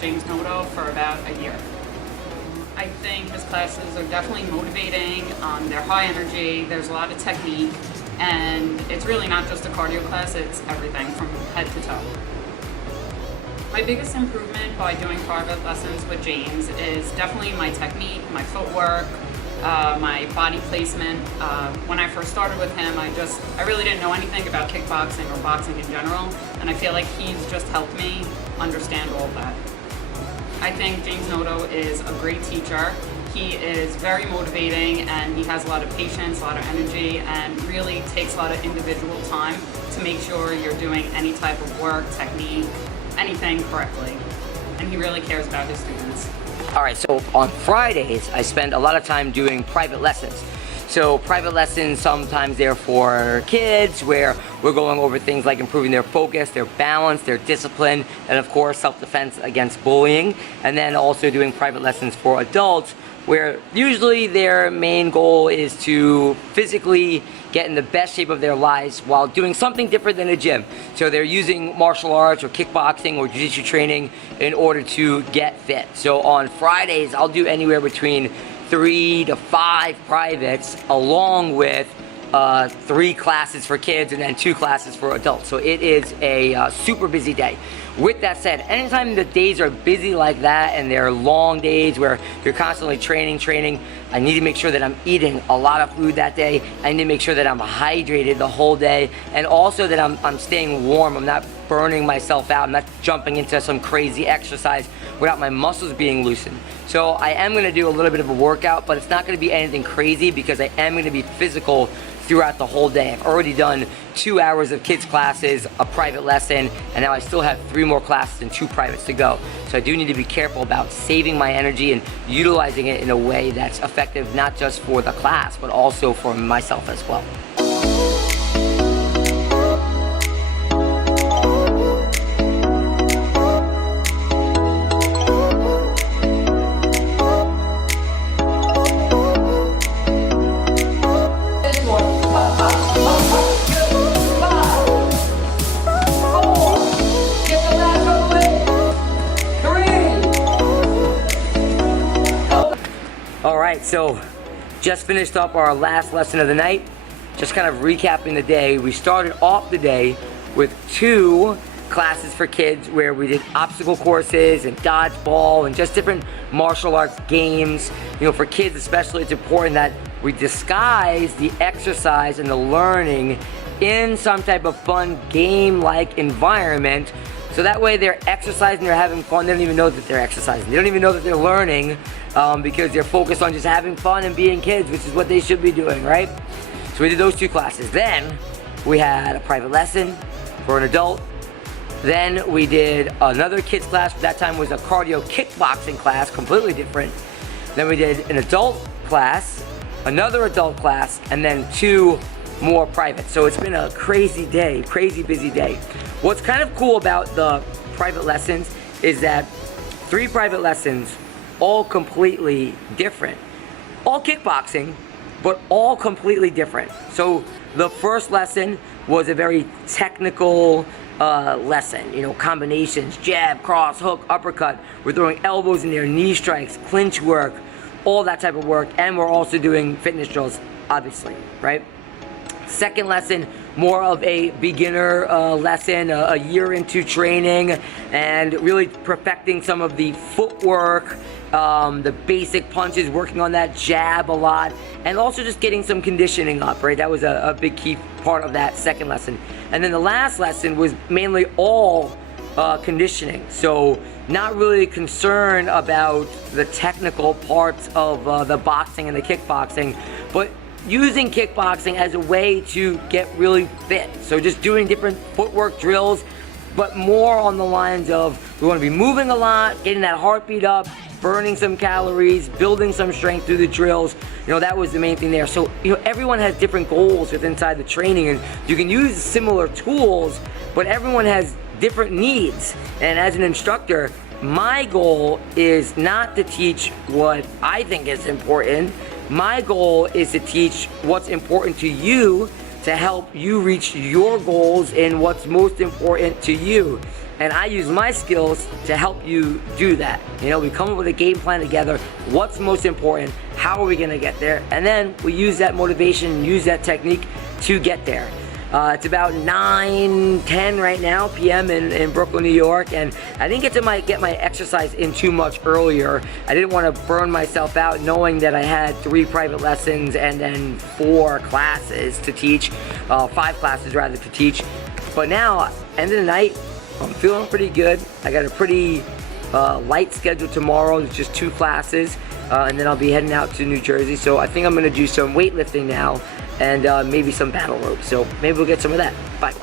James Noto for about a year. I think his classes are definitely motivating. They're high energy, there's a lot of technique, and it's really not just a cardio class, it's everything from head to toe. My biggest improvement by doing private lessons with James is definitely my technique, my footwork, my body placement. When I first started with him, I really didn't know anything about kickboxing or boxing in general, and I feel like he's just helped me understand all of that. I think James Noto is a great teacher. He is very motivating, and he has a lot of patience, a lot of energy, and really takes a lot of individual time to make sure you're doing any type of work, technique, anything correctly. And he really cares about his students. All right, so on Fridays, I spend a lot of time doing private lessons. So private lessons, sometimes they're for kids, where we're going over things like improving their focus, their balance, their discipline, and of course, self-defense against bullying. And then also doing private lessons for adults, where usually their main goal is to physically get in the best shape of their lives while doing something different than a gym. So they're using martial arts or kickboxing or jiu-jitsu training in order to get fit. So on Fridays, I'll do anywhere between 3 to 5 privates, along with 3 classes for kids and then 2 classes for adults. So it is a super busy day. With that said, anytime the days are busy like that and they're long days where you're constantly training, I need to make sure that I'm eating a lot of food that day. I need to make sure that I'm hydrated the whole day, and also that I'm staying warm. I'm not burning myself out. I'm not jumping into some crazy exercise without my muscles being loosened. So I am going to do a little bit of a workout, but it's not going to be anything crazy because I am going to be physical throughout the whole day. I've already done 2 hours of kids classes, a private lesson, and now I still have 3 more classes and 2 privates to go. So I do need to be careful about saving my energy and utilizing it in a way that's effective, not just for the class, but also for myself as well. Alright, so just finished up our last lesson of the night. Just kind of recapping the day. We started off the day with 2 classes for kids where we did obstacle courses and dodgeball and just different martial arts games. You know, for kids especially, it's important that we disguise the exercise and the learning in some type of fun game-like environment. So that way they're exercising, they're having fun, they don't even know that they're exercising. They don't even know that they're learning because they're focused on just having fun and being kids, which is what they should be doing, right? So we did those 2 classes. Then we had a private lesson for an adult. Then we did another kids class. That time was a cardio kickboxing class, completely different. Then we did an adult class, another adult class, and then 2 more private. So it's been a crazy day, crazy busy day. What's kind of cool about the private lessons is that 3 private lessons, all completely different. All kickboxing, but all completely different. So the first lesson was a very technical lesson, you know, combinations, jab, cross, hook, uppercut. We're throwing elbows in there, knee strikes, clinch work, all that type of work, and we're also doing fitness drills, obviously, right? Second lesson, more of a beginner lesson, a year into training and really perfecting some of the footwork, the basic punches, working on that jab a lot, and also just getting some conditioning up, right? That was a big key part of that second lesson. And then the last lesson was mainly all conditioning. So not really concerned about the technical parts of the boxing and the kickboxing, but using kickboxing as a way to get really fit. So just doing different footwork drills, but more on the lines of we want to be moving a lot, getting that heartbeat up, burning some calories, building some strength through the drills. You know, that was the main thing there. So, you know, everyone has different goals within inside the training, and you can use similar tools, but everyone has different needs. And as an instructor, my goal is not to teach what I think is important. My goal is to teach what's important to you to help you reach your goals and what's most important to you. and I use my skills to help you do that. You know, we come up with a game plan together. What's most important? How are we gonna get there? And then we use that motivation, use that technique to get there. It's about 9:10 right now, p.m. in Brooklyn, New York, and I didn't get my exercise in too much earlier. I didn't want to burn myself out knowing that I had 3 private lessons and then 4 classes to teach, 5 classes rather to teach. But now, end of the night, I'm feeling pretty good. I got a pretty light schedule tomorrow. It's just 2 classes, and then I'll be heading out to New Jersey. So I think I'm gonna do some weightlifting now and maybe some battle ropes. So maybe we'll get some of that. Bye.